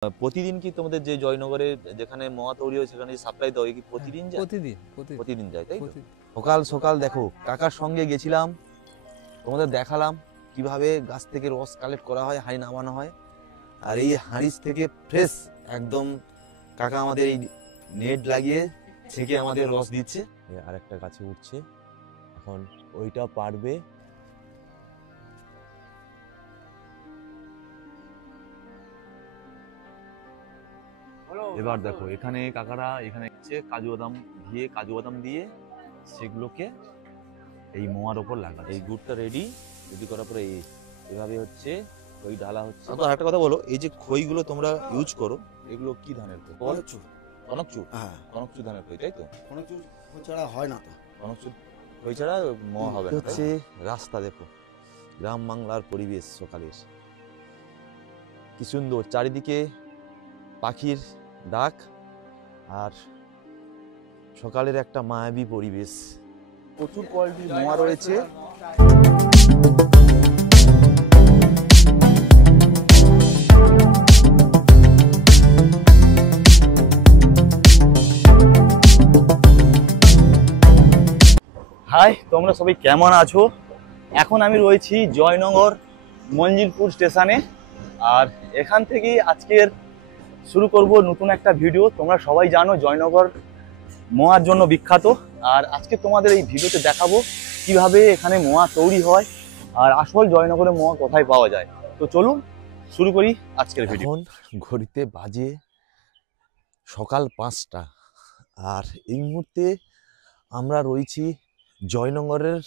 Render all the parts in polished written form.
প্রতিদিন কি তোমাদের যে জয়নগরে যেখানে মোয়া তৈরি হয় সেখানে সাপ্লাই দেওয়া হয় কি প্রতিদিন যায়? প্রতিদিন প্রতিদিন যায়, তাই তো? প্রতিদিন। সকাল সকাল দেখো কাকার সঙ্গে গেছিলাম, তোমাদের দেখালাম কিভাবে গাছ থেকে রস কালেক্ট করা হয়, হাঁড়ি নামানো হয়। আর এই হাঁড়ি থেকে ফ্রেশ একদম কাকা আমাদের এই নেট লাগিয়ে ছেঁকে আমাদের রস দিচ্ছে। আর একটা গাছে উঠছে, এখন ওইটা পারবে। এবার দেখো এখানে কাকারা এখানে কাজু বাদাম দিয়ে সেগুলোকে এই মোয়ার ওপর লাগা। এই গুড়টা রেডি করার পরে এভাবে হচ্ছে খই ঢালা হচ্ছে। তো একটা কথা বলো, এই যে খইগুলো তোমরা ইউজ করো এগুলো কি ধানের খই? কনকচুর। হ্যাঁ, কনকচুর ধানের খই, তাই তো? কনকচুর খই ছাড়া হয় না তো। কনকচুর খই ছাড়া মোয়া হবে না। হচ্ছে রাস্তা দেখো, গ্রাম বাংলার পরিবেশ সকালের কি সুন্দর, চারিদিকে পাখির ডাক আর সকালের একটা মায়াবী পরিবেশ। প্রচুর কোয়ালিটির মোয়া রয়েছে। হাই, তোমরা সবাই কেমন আছো? এখন আমি রয়েছি জয়নগর মঞ্জিলপুর স্টেশনে, আর এখান থেকেই আজকের শুরু করব নতুন একটা ভিডিও। তোমরা সবাই জানো জয়নগর মোয়ার জন্য বিখ্যাত, আর আজকে তোমাদের এই ভিডিওতে দেখাবো কিভাবে এখানে মোয়া তৈরি হয় আর আসল জয়নগরে মোয়া কোথায় পাওয়া যায়। তো চলুন শুরু করি আজকের ভিডিও। এখন ঘড়িতে বাজে সকাল 5টা, আর এই মুহূর্তে আমরা রয়েছি জয়নগরের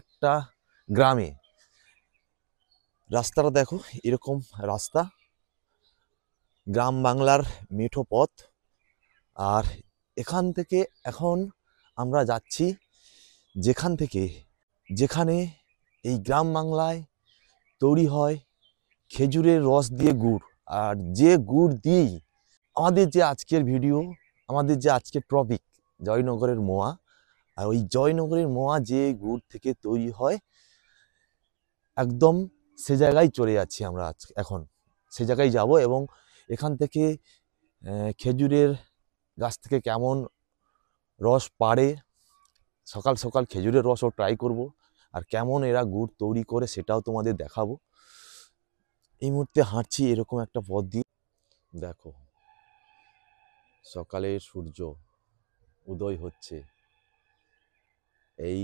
একটা গ্রামে। রাস্তাটা দেখো, এরকম রাস্তা, গ্রাম বাংলার মেঠো পথ। আর এখান থেকে এখন আমরা যাচ্ছি যেখানে এই গ্রাম বাংলায় তৈরি হয় খেজুরের রস দিয়ে গুড়। আর যে গুড় দিয়েই আমাদের যে আজকের ভিডিও, আমাদের যে আজকের টপিক জয়নগরের মোয়া, আর ওই জয়নগরের মোয়া যে গুড় থেকে তৈরি হয় একদম সে জায়গায় চলে যাচ্ছি আমরা এখন সে জায়গায় যাব। এবং এখান থেকে খেজুরের গাছ থেকে কেমন রস পাড়ে, সকাল সকাল খেজুরের রসও ট্রাই করব, আর কেমন এরা গুড় তৈরি করে সেটাও তোমাদের দেখাবো। এই মুহূর্তে হাঁটছি এরকম একটা পথ দিয়ে। দেখো সকালে সূর্য উদয় হচ্ছে। এই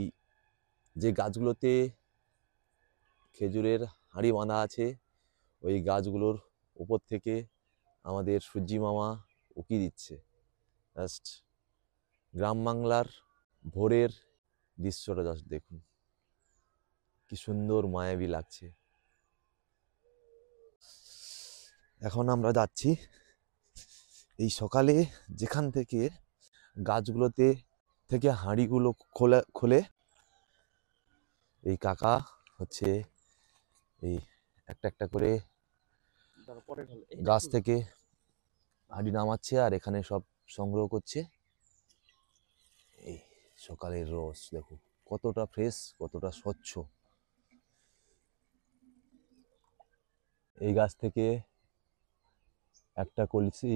যে গাছগুলোতে খেজুরের হাঁড়ি বাঁধা আছে ওই গাছগুলোর উপর থেকে আমাদের সূর্যি মামা উকি দিচ্ছে। জাস্ট গ্রাম বাংলার ভোরের দৃশ্যটা জাস্ট দেখুন, কি সুন্দর মায়াবী লাগছে। এখন আমরা যাচ্ছি এই সকালে যেখান থেকে গাছগুলোতে থেকে হাঁড়িগুলো খোলে এই কাকা হচ্ছে এই একটা একটা করে গাছ থেকে হাঁড়ি নামাচ্ছে আর এখানে সব সংগ্রহ করছে। এই সকালের রোদ দেখো কতটা ফ্রেশ, কতটা স্বচ্ছ। এই গাছ থেকে একটা কলসি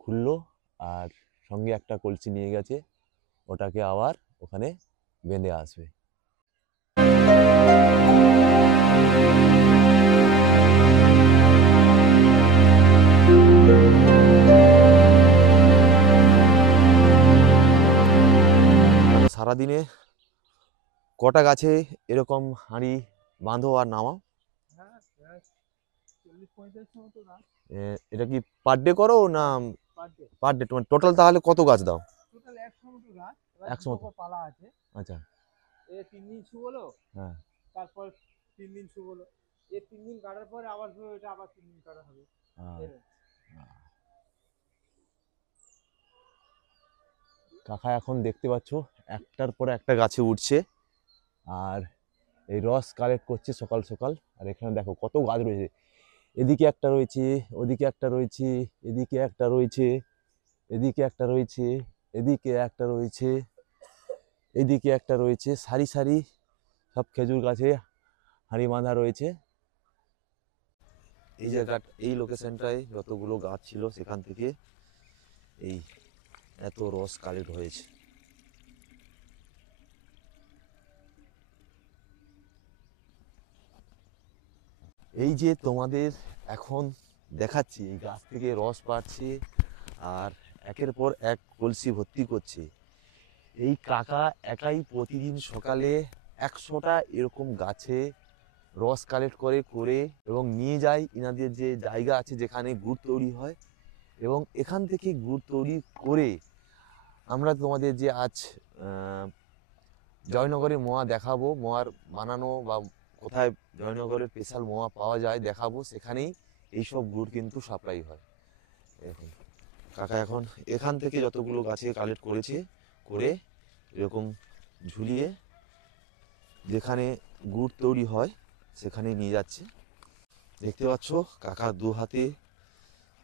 খুললো আর সঙ্গে একটা কলসি নিয়ে গেছে, ওটাকে আবার ওখানে বেঁধে আসবে। সারাদিনে কটা গাছে এরকম হাঁড়ি বাঁধো আর নামাও? এটা কি পার ডে করো না পার ডে? তোমার টোটাল তাহলে কত গাছ দাও? টোটাল 100 মতো গাছ, 100 মতো পালা আছে। আচ্ছা, এ 3 দিন শুকোলো, হ্যাঁ, তারপর 3 দিন শুকোলো, এই 3 দিন কাটার পরে আবার এটা আবার 3 দিন কাটা হবে। কাকা এখন দেখতে পাচ্ছ একটার পর একটা গাছে উঠছে আর এই রস কালেক্ট করছে সকাল সকাল। আর এখানে দেখো কত গাছ রয়েছে, এদিকে একটা রয়েছে, ওদিকে একটা রয়েছে, এদিকে একটা রয়েছে, এদিকে একটা রয়েছে, এদিকে একটা রয়েছে, এদিকে একটা রয়েছে, সারি সারি সব খেজুর গাছে হাঁড়ি বাঁধা রয়েছে। এই জায়গাটা, এই লোকেশনটায় যতগুলো গাছ ছিল সেখান থেকে এই এত রস কালেক্ট হয়েছে। এই যে তোমাদের এখন দেখাচ্ছি, এই গাছ থেকে রস পাড়ছে আর একের পর এক কলসি ভর্তি করছে। এই কাকা একাই প্রতিদিন সকালে 100টা এরকম গাছে রস কালেক্ট করে এবং নিয়ে যায় ইনাদের যে জায়গা আছে যেখানে গুড় তৈরি হয়, এবং এখান থেকে গুড় তৈরি করে আমরা তোমাদের যে আজ জয়নগরে মোয়া দেখাবো, মোয়ার বানানো বা কোথায় জয়নগরের স্পেশাল মোয়া পাওয়া যায় দেখাবো, সেখানেই এইসব গুড় কিন্তু সাপ্লাই হয়। এখন কাকা এখন এখান থেকে যতগুলো গাছে কালেক্ট করেছে করে এরকম ঝুলিয়ে যেখানে গুড় তৈরি হয় সেখানে নিয়ে যাচ্ছে। দেখতে পাচ্ছ কাকা দু হাতে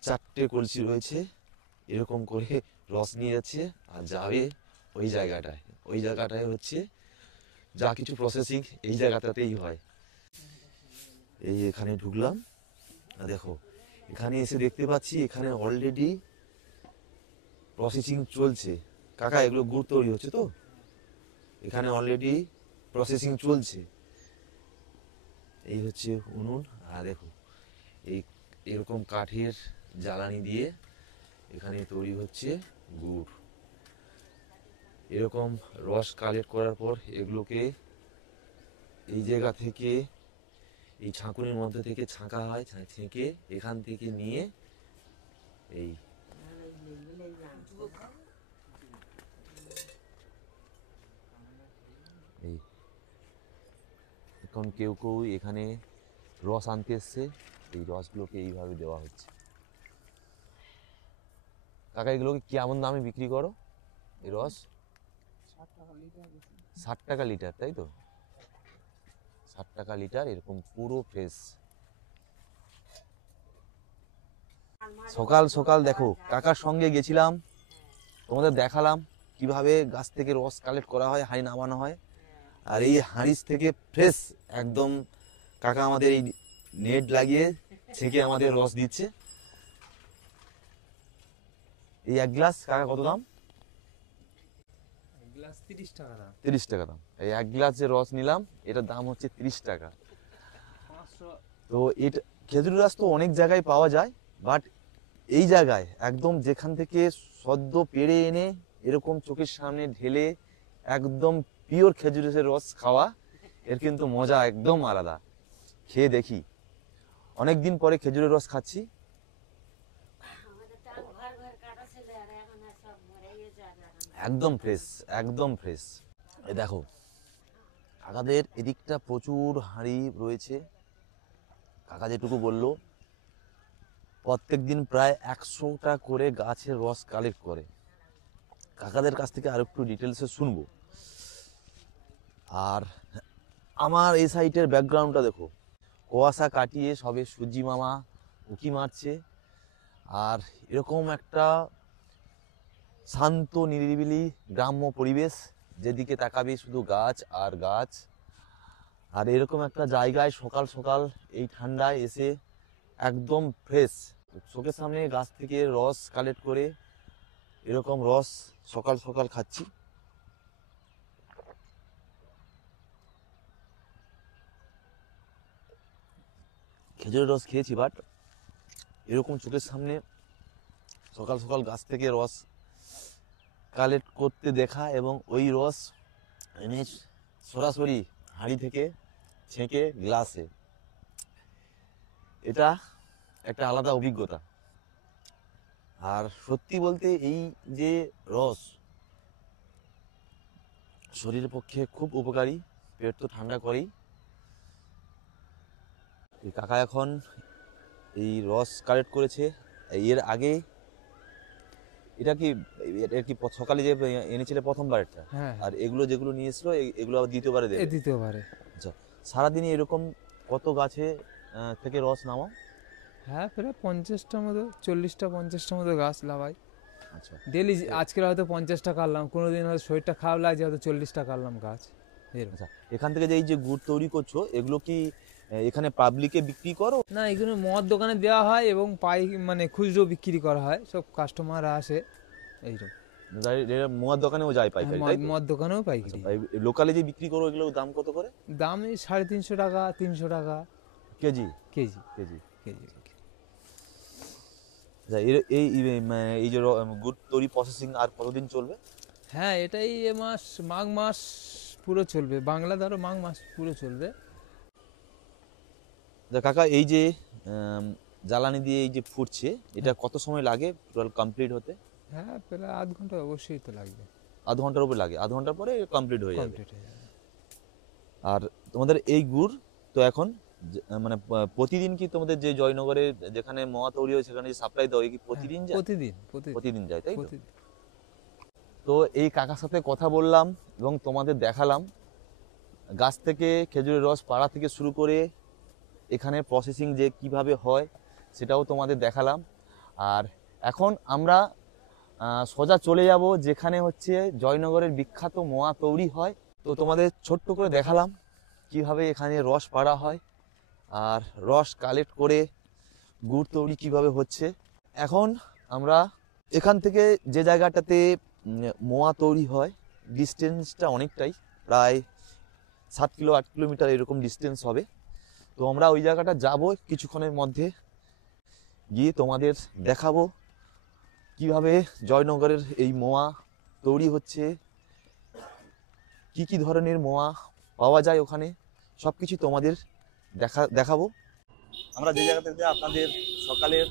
4টে কলসি রয়েছে, এরকম করে রস নিয়ে যাচ্ছে আর যাবে ওই জায়গাটায় হচ্ছে যা কিছু প্রসেসিং এই জায়গাটাতেই হয়। এই এখানে ঢুকলাম, দেখো এখানে এসে দেখতে পাচ্ছি এখানে অলরেডি প্রসেসিং চলছে। কাকা এগুলো গুড় তৈরি হচ্ছে তো, এখানে অলরেডি প্রসেসিং চলছে। এই হচ্ছে উনুন, আর দেখো এই এরকম কাঠের জ্বালানি দিয়ে এখানে তৈরি হচ্ছে গুড়। এরকম রস কালেক্ট করার পর এগুলোকে এই জায়গা থেকে, এই ছাঁকুনির মধ্যে থেকে ছাঁকা হয়, ছেঁকে এখান থেকে নিয়ে এই এখন কেউ কেউ এখানে রস আনতে এসছে, এই রসগুলোকে এইভাবে দেওয়া হচ্ছে। কাকা এগুলোকে কেমন দামে বিক্রি করো এই রস? 60 টাকা লিটার, তাই তো? 60 টাকা লিটার, এরকম পুরো ফ্রেশ। সকাল সকাল দেখো কাকার সঙ্গে গেছিলাম, তোমাদের দেখালাম কিভাবে গাছ থেকে রস কালেক্ট করা হয়, হাঁড়ি নামানো হয়, আর এই হাঁড়ি থেকে ফ্রেশ একদম কাকা আমাদের এই নেট লাগিয়ে ছেঁকে আমাদের রস দিচ্ছে। এই এক গ্লাস কাকা কত দাম? 30 টাকা দাম। 30 টাকা দাম। এই এক গ্লাস যে রস নিলাম এটার দাম হচ্ছে 30 টাকা। 500। তো এটা খেজুরের রস তো অনেক জায়গায় পাওয়া যায়, বাট এই জায়গায় একদম যেখান থেকে সদ্য পেড়ে এনে এরকম চোখের সামনে ঢেলে একদম পিওর খেজুরের রস খাওয়া, এর কিন্তু মজা একদম আলাদা। খেয়ে দেখি, অনেকদিন পরে খেজুরের রস খাচ্ছি। একদম ফ্রেশ, একদম ফ্রেশ। এই দেখো কাকাদের এদিকটা প্রচুর হাঁড়ি রয়েছে। কাকা যেটুকু বললো প্রত্যেক দিন প্রায় 100টা করে গাছের রস কালেক্ট করে। কাকাদের কাছ থেকে আর একটু ডিটেলসে শুনবো। আর আমার এই সাইটের ব্যাকগ্রাউন্ডটা দেখো, কুয়াশা কাটিয়ে সবে সূর্যি মামা উঁকি মারছে, আর এরকম একটা শান্ত নিরিবিলি গ্রাম্য পরিবেশ, যেদিকে তাকাবি শুধু গাছ আর গাছ। আর এরকম একটা জায়গায় সকাল সকাল এই ঠান্ডায় এসে একদম ফ্রেশ চোখের সামনে গাছ থেকে রস কালেক্ট করে এরকম রস সকাল সকাল খাচ্ছি। খেজুরের রস খেয়েছি, বাট এরকম চোখের সামনে সকাল সকাল গাছ থেকে রস কালেক্ট করতে দেখা এবং ওই রস এনে সরাসরি হাঁড়ি থেকে ছেঁকে গ্লাসে, এটা একটা আলাদা অভিজ্ঞতা। আর সত্যি বলতে এই যে রস শরীরের পক্ষে খুব উপকারী, পেট তো ঠান্ডা করেই। এই কাকা এখন এই রস কালেক্ট করেছে। এর আগে এটা কি সকালে যে এনেছিলে প্রথমবারটা, হ্যাঁ, আর এগুলো যেগুলো নিয়ে এসলো এগুলো আবার দ্বিতীয়বারে দেবে? দ্বিতীয়বারে। আচ্ছা, সারাদিনে এরকম কত গাছে থেকে রস নামাও? হ্যাঁ, প্রায় 50টার মতো, 40টা 50টার মতো গাছ লাগাই আচ্ছা, ডেলি। আজকে হয়তো 50টা কাটলাম, কোনোদিন হয়তো শরীরটা খারাপ লাগছে হয়তো 40টা কাটলাম গাছ এরকম। আচ্ছা, এখান থেকে যে এই যে গুড় তৈরি করছো এগুলো কি এখানে পাবলিকে বিক্রি করো? না, এগুলো মদ দোকানে দেওয়া হয় এবং মানে খুচরো বিক্রি করা হয়, সব কাস্টমাররা আসে এইরকম। মদ দোকানেও যায় পাইকারি, তাই তো? মদ দোকানেও পাইকারি। লোকালে যে বিক্রি করো এগুলোর দাম কত করে? দাম এই 350 টাকা, 300 টাকা কেজি? KG KG. কেজি। আচ্ছা, এই যে গুড় তৈরি প্রসেসিং আর কতদিন চলবে? হ্যাঁ, এটাই মাঘ মাস পুরো চলবে, বাংলা ধরো মাঘ মাস পুরো চলবে। কাকা, এই যে জ্বালানি দিয়ে এই যে ফুটছে, এটা কত সময় লাগে টোটাল কমপ্লিট হতে? হ্যাঁ, প্রায় আধ ঘন্টা অবশ্যই তো লাগবে। আধ ঘন্টার উপর লাগে, আধ ঘন্টার পরে কমপ্লিট হয়ে যাবে। কমপ্লিট হয়ে যাবে। আর তোমাদের এই গুড় তো এখন মানে প্রতিদিন কি তোমাদের যে জয়নগরে যেখানে মোয়া তৈরি হয় সেখানে সাপ্লাই দেওয়া হয় কি প্রতিদিন যায়? প্রতিদিন যায়, তাই তো? তো এই কাকার সাথে কথা বললাম এবং তোমাদের দেখালাম গাছ থেকে খেজুরের রস পাড়া থেকে শুরু করে এখানে প্রসেসিং যে কিভাবে হয় সেটাও তোমাদের দেখালাম। আর এখন আমরা সোজা চলে যাব যেখানে হচ্ছে জয়নগরের বিখ্যাত মোয়া তৈরি হয়। তো তোমাদের ছোট্ট করে দেখালাম কিভাবে এখানে রস পাড়া হয় আর রস কালেক্ট করে গুড় তৈরি কিভাবে হচ্ছে। এখন আমরা এখান থেকে যে জায়গাটাতে মোয়া তৈরি হয় ডিস্টেন্সটা অনেকটাই, প্রায় 7 কিলো 8 কিলোমিটার এরকম ডিস্টেন্স হবে। তো আমরা ওই জায়গাটা যাব কিছুক্ষণের মধ্যে, গিয়ে তোমাদের দেখাবো কিভাবে জয়নগরের এই মোয়া তৈরি হচ্ছে, কি কি ধরনের মোয়া পাওয়া যায় ওখানে, সব কিছু তোমাদের দেখাবো। আমরা যে জায়গাটাতে আপনাদের সকালের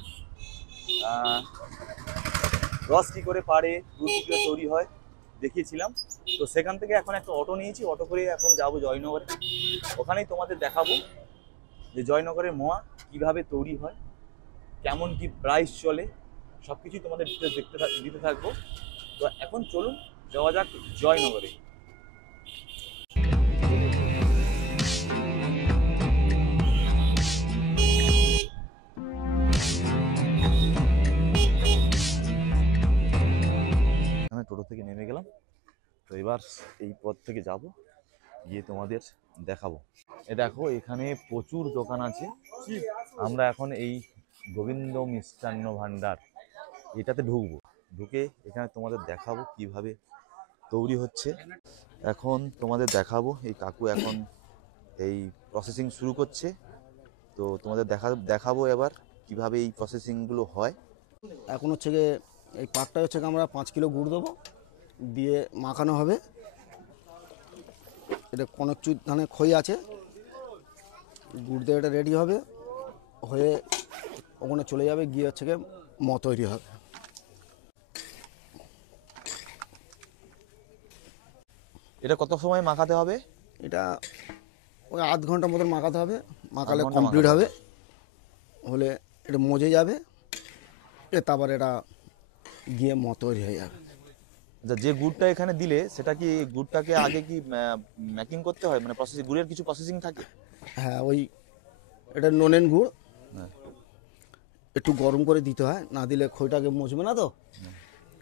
রস কী করে পারে, দুধ কী করে তৈরি হয় দেখিয়েছিলাম, তো সেখান থেকে এখন একটা অটো নিয়েছি, অটো করে এখন যাব জয়নগরে। ওখানেই তোমাদের দেখাবো যে জয়নগরের মোয়া কিভাবে তৈরি হয়, কেমন কি প্রাইস চলে, সব কিছুই তোমাদের দিতে থাকবো। তো এখন চলুন যাওয়া যাক জয়নগরে। আমি টোটো থেকে নেমে গেলাম, তো এবার এই পথ থেকে যাব, গিয়ে তোমাদের দেখাবো। দেখো এখানে প্রচুর দোকান আছে। আমরা এখন এই গোবিন্দ মিষ্টান্ন ভান্ডার এটাতে ঢুকবো, ঢুকে এখানে তোমাদের দেখাবো কিভাবে তৈরি হচ্ছে। এখন তোমাদের দেখাবো এই কাকু এখন এই প্রসেসিং শুরু করছে, তো তোমাদের দেখাবো এবার কিভাবে এই প্রসেসিংগুলো হয়। এখন হচ্ছে গিয়ে এই পাকটা হচ্ছে গিয়ে আমরা 5 কিলো গুড় দেবো, দিয়ে মাখানো হবে। এটা কনকচুর ধানে খই আছে, গুড় দিয়ে এটা রেডি হবে, হয়ে ওখানে চলে যাবে, গিয়ে হচ্ছে গিয়ে তৈরি হবে। এটা কত সময় মাখাতে হবে? এটা ওই আধ ঘন্টার মতন মাখাতে হবে, মাখালে ঘন্টা কমপ্লিট মাখাতে হবে, হলে এটা মজে যাবে, তারপর এটা গিয়ে তৈরি হয়ে যাবে। যে গুড়টা এখানে দিলে সেটা কি গুড়টাকে আগে কি মেকিং করতে হয়, মানে প্রসেসিং, গুড়ের কিছু প্রসেসিং থাকে? হ্যাঁ, ওই এটা নলেন গুড়, হ্যাঁ। একটু গরম করে দিতে হয়, না দিলে খইটাকে মজবে না, তো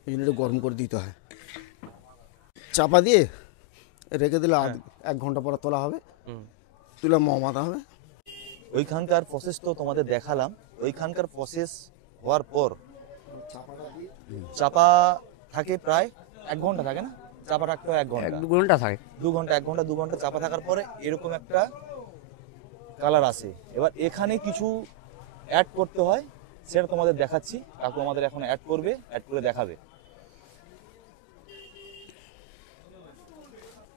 এই জন্য একটু গরম করে দিতে হয়। চাপা দিয়ে রেখে দিলে 1 ঘন্টা পরে তোলা হবে, তুলে মাখা হবে। ওইখানকার প্রসেস তো তোমাদের দেখালাম, ওইখানকার প্রসেস হওয়ার পর চাপা থাকে প্রায় 1 ঘন্টা, থাকে না? চাপা রাখতে হয় 1 ঘন্টা, 2 ঘন্টা থাকে, 2 ঘন্টা, 2 ঘন্টা চাপা থাকার পরে এরকম একটা কালার আসে। এবার এখানে কিছু অ্যাড করতে হয়, সেটা তোমাদের দেখাচ্ছি। কাকু আমাদের এখন অ্যাড করবে, অ্যাড করে দেখাবে।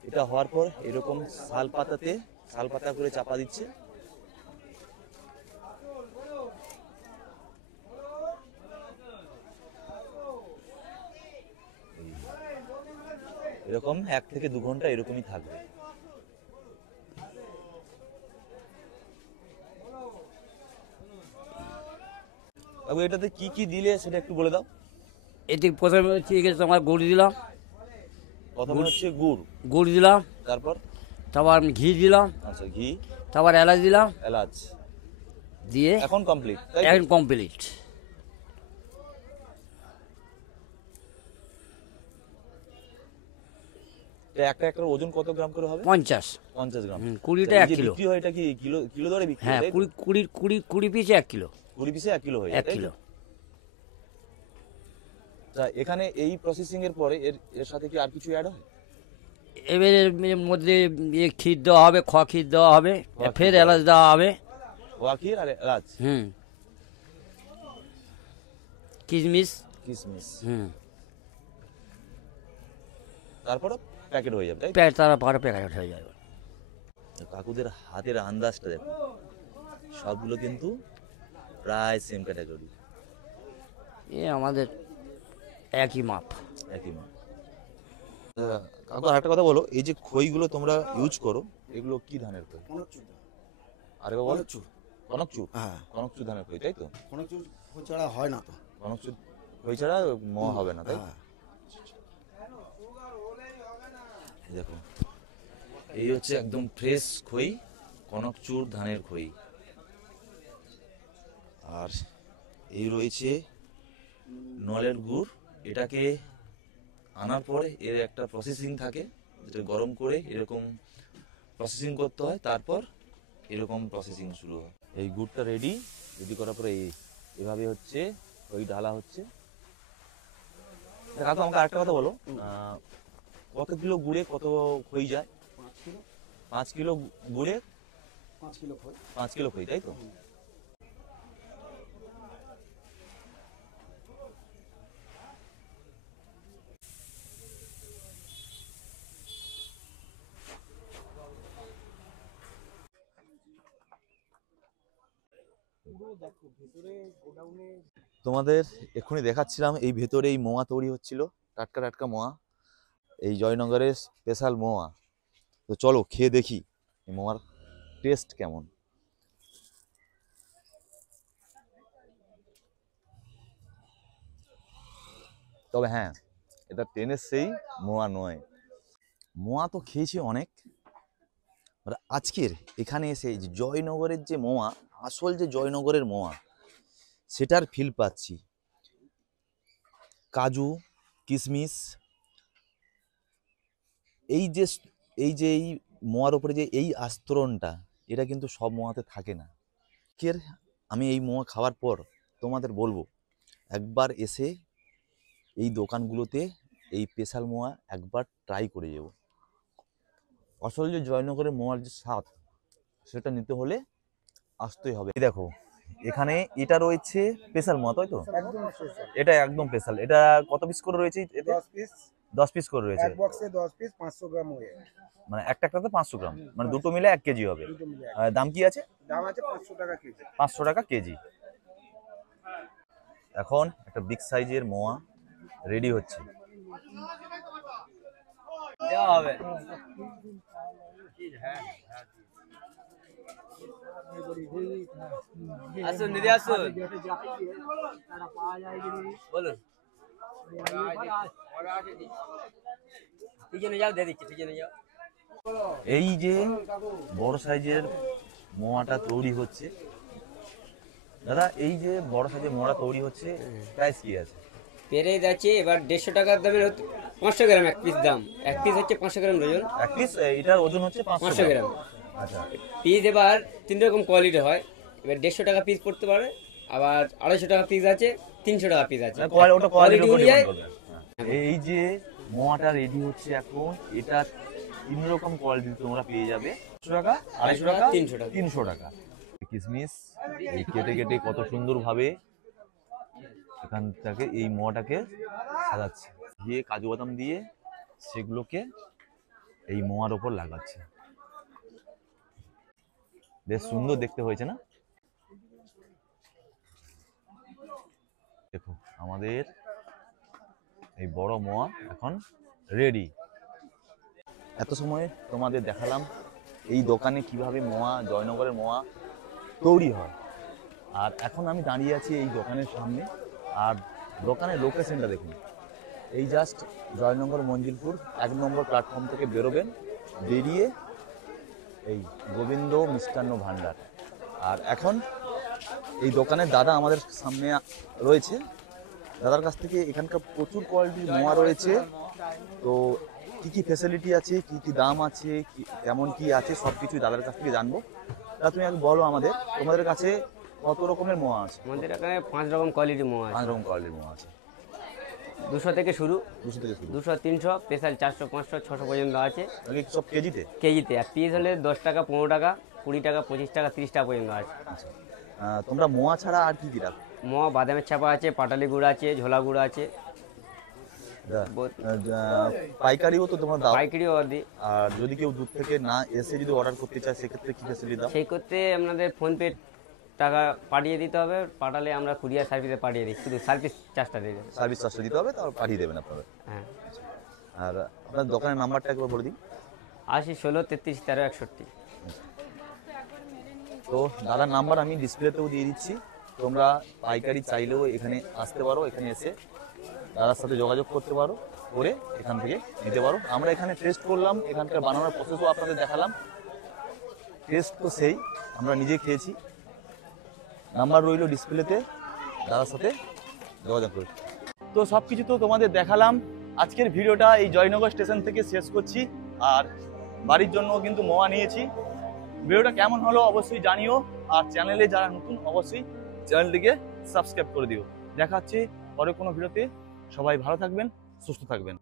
এটা হওয়ার পর এরকম শাল পাতা করে চাপা দিচ্ছে। এরকম 1 থেকে 2 ঘন্টা এরকমই থাকবে। এটাতে কি কি দিলে সেটা একটু বলে দাও। এটি প্রথমে ঠিক আছে, তোমার গুড় দিলাম, প্রথমে হচ্ছে গুড় দিলাম, তারপর তারপর ঘি দিলাম, আচ্ছা ঘি, তারপর এলাচ দিলাম, এলাচ দিয়ে এখন কমপ্লিট, তাই এখন কমপ্লিট। এটা একটা একটার ওজন কত গ্রাম করে হবে? 50। 50 গ্রাম। 20টা এই 1 যে কিলো। বিক্রি হয় এটা কি কিলো কিলো দরে বিক্রি হয়? হ্যাঁ, তাই তো? 20 পিসে 1 কিলো। 20 পিসে 1 কিলো হয় 1 কিলো। তা এখানে এই প্রসেসিং এর পরে এর সাথে কি আর কিছু অ্যাড হয়? এবারে এর মধ্যে ক্ষীর দেওয়া হবে, ক্ষীর দেওয়া হবে, ক্ষীর ফের দেওয়া এলাচ দেওয়া হবে। ওয়াকির আর এলাচ, কিশমিশ। তারপরে প্যাকেট হয়ে যাবে, তাই তো? তারা পরে প্যাকেট হয়ে যাবে। কাকুদের হাতের আন্দাজটা দেখো, সবগুলো কিন্তু প্রায় সেম ক্যাটাগরি, আমাদের একই মাপ। একই মাপ। কাকু আরেকটা কথা বলো, এই যে খইগুলো তোমরা ইউজ করো এগুলো কি ধানের খই? আরেকবার বলো। কনকচুর। হ্যাঁ, কনকচুর ধানের খই, তাই তো? কনকচুর খই ছাড়া হয় না তো। কনকচুর খই ছাড়া মোয়া হবে না, তাই? হ্যাঁ। দেখো এই হচ্ছে একদম ফ্রেশ খই, কনকচুর ধানের খই। আর এই রয়েছে নলের গুড়। এটাকে আনার পরে এর একটা প্রসেসিং থাকে, যেটা গরম করে এরকম প্রসেসিং করতে হয়, তারপর এরকম প্রসেসিং শুরু হয়। এই গুড়টা রেডি করার পরে এভাবে হচ্ছে ওই ঢালা হচ্ছে। কাকু আমাকে আরেকটা কথা বলো, কত কিলো গুড়ে কত খই যায়? 5 কিলো গুড়ে 5 কিলো খই। 5 কিলো খই, তাই তো? তোমাদের এক্ষুনি দেখাচ্ছিলাম এই ভেতরে এই মোয়া তৈরি হচ্ছিল, টাটকা টাটকা মোয়া, এই জয়নগরের স্পেশাল মোয়া। তো চলো খেয়ে দেখি এই মোয়ার টেস্ট কেমন। তবে হ্যাঁ, এটা ট্রেনের সেই মোয়া নয়। মোয়া তো খেয়েছি অনেক, আজকের এখানে এসে যে জয়নগরের যে মোয়া, আসল যে জয়নগরের মোয়া, সেটার ফিল পাচ্ছি। কাজু, কিশমিশ, এই যে এই মোয়ার উপরে যে এই আস্তরণটা, এটা কিন্তু সব মোয়াতে থাকে না। আমি এই মোয়া খাওয়ার পর তোমাদের বলবো একবার এসে এই দোকানগুলোতে এই স্পেশাল মোয়া একবার ট্রাই করে যাবো। আসল যে জয়নগরের মোয়ার যে স্বাদ, সেটা নিতে হলে আসতেই হবে। দেখো এখানে এটা রয়েছে স্পেশাল মোয়া, তাই তো? এটা একদম স্পেশাল। এটা কত পিস করে রয়েছে এতে? 10 পিস করে রয়েছে। এক বক্সে 10 পিস 500 গ্রাম ওয়েট, মানে একটাতে 500 গ্রাম, মানে দুটো মিলে 1 কেজি হবে। দাম কি আছে? দাম আছে 500 টাকা কেজি। 500 টাকা কেজি। এখন একটা বিগ সাইজের মোয়া রেডি হচ্ছে। দেওয়া হবে। আসুন দিদি, আসুন, বলুন। ঠিক যাও, দিয়ে দিচ্ছি, ঠিক যাও। এই যে বড় সাইজের মোয়াটা তৈরি হচ্ছে, দাদা এই যে বড় সাইজের মোয়া তৈরি হচ্ছে, প্রাইস কি আছে? পেরে যাচ্ছে এবার 150 টাকার দামের 500 গ্রাম এক পিস দাম। এক পিস হচ্ছে 500 গ্রাম ওজন। এক পিস এটার ওজন হচ্ছে 500 গ্রাম। আচ্ছা, পিস এবার 3 রকম কোয়ালিটি হয়। এবার 150 টাকা পিস পড়তে পারে, আবার 250 টাকা পিস আছে, 300 টাকা পিস আছে। ওটা কোয়ালিটি অনুযায়ী করবে। এই যে মোয়াটা রেডি হচ্ছে এখন, এটা 3 রকম কোয়ালিটি তোমরা পেয়ে যাবে। 100 টাকা, 250 টাকা, 300 টাকা। 300 টাকা। কিশমিশ এই কেটে কেটে কত সুন্দরভাবে এখান থেকে এই মোয়াটাকে সাজাচ্ছে, দিয়ে কাজু বাদাম দিয়ে সেগুলোকে এই মোয়ার ওপর লাগাচ্ছে। বেশ সুন্দর দেখতে হয়েছে না? দেখো আমাদের এই বড় মোয়া এখন রেডি। এত সময় তোমাদের দেখালাম এই দোকানে কিভাবে মোয়া, জয়নগরের মোয়া তৈরি হয়। আর এখন আমি দাঁড়িয়ে আছি এই দোকানের সামনে, আর দোকানের লোকেশনটা দেখুন। এই জাস্ট জয়নগর মঞ্জিলপুর 1 নম্বর প্ল্যাটফর্ম থেকে বেরোবেন, বেরিয়ে এই গোবিন্দ মিষ্টান্ন ভাণ্ডার। আর এখন এই দোকানের দাদা আমাদের সামনে রয়েছে, দাদার কাছ থেকে এখানকার প্রচুর কোয়ালিটির মোয়া রয়েছে। তো কি কি ফ্যাসিলিটি আছে, কি কি দাম আছে, কেমন কি আছে, সব কিছুই দাদার কাছ থেকে জানবো। তা তুমি আগে বলো আমাদের, তোমাদের কাছে কত রকমের মোয়া আছে? আমাদের এখানে 5 রকম কোয়ালিটি মোয়া 5 আছে। রকম কোয়ালিটির মোয়া আছে। 200 থেকে শুরু, 200 থেকে শুরু। 200, 300, স্পেশাল 400, 500, 600 পর্যন্ত আছে আগে সব কেজিতে? কেজিতে। আর পিস হলে 10 টাকা, 15 টাকা, 20 টাকা, 25 টাকা, 30 টাকা পর্যন্ত আছে। আচ্ছা, তোমরা মোয়া ছাড়া আর কি কি রাখো? মোয়া বাদামের ছাপা আছে, পাটালি গুড় আছে, ঝোলা গুড় আছে, পাইকারিও তো তোমরা দাও? পাইকারিও দিই। আর যদি কেউ দূর থেকে না এসে যদি অর্ডার করতে চায় সেক্ষেত্রে কি ফ্যাসিলিটি দাও? সেই করতে আপনাদের ফোনপে টাকা পাঠিয়ে দিতে হবে, পাঠালে আমরা কুরিয়ার সার্ভিসে পাঠিয়ে দিই, শুধু সার্ভিস চার্জটা দিয়ে দেবে। সার্ভিস চার্জটা দিতে হবে, তারপর পাঠিয়ে দেবেন আপনারা। হ্যাঁ। আর আপনার দোকানের নাম্বারটা একবার বলে দিন। 80 16 33 13 61। তো দাদার নাম্বার আমি ডিসপ্লেতেও দিয়ে দিচ্ছি, তোমরা পাইকারি চাইলেও এখানে আসতে পারো, এখানে এসে দাদার সাথে যোগাযোগ করতে পারো, করে এখান থেকে নিতে পারো। আমরা এখানে টেস্ট করলাম, এখানকার বানানোর প্রসেসও আপনাদের দেখালাম, টেস্ট তো সেই, আমরা নিজে খেয়েছি। নাম্বার রইল ডিসপ্লেতে, দাদার সাথে যোগাযোগ করুন। তো সব কিছু তো তোমাদের দেখালাম। আজকের ভিডিওটা এই জয়নগর স্টেশন থেকে শেষ করছি, আর বাড়ির জন্য কিন্তু মোয়া নিয়েছি। ভিডিওটা কেমন হলো অবশ্যই জানিও, আর চ্যানেলে যারা নতুন অবশ্যই চ্যানেলটিকে সাবস্ক্রাইব করে দিও। দেখা হচ্ছে পরে কোনো ভিডিওতে। সবাই ভালো থাকবেন, সুস্থ থাকবেন।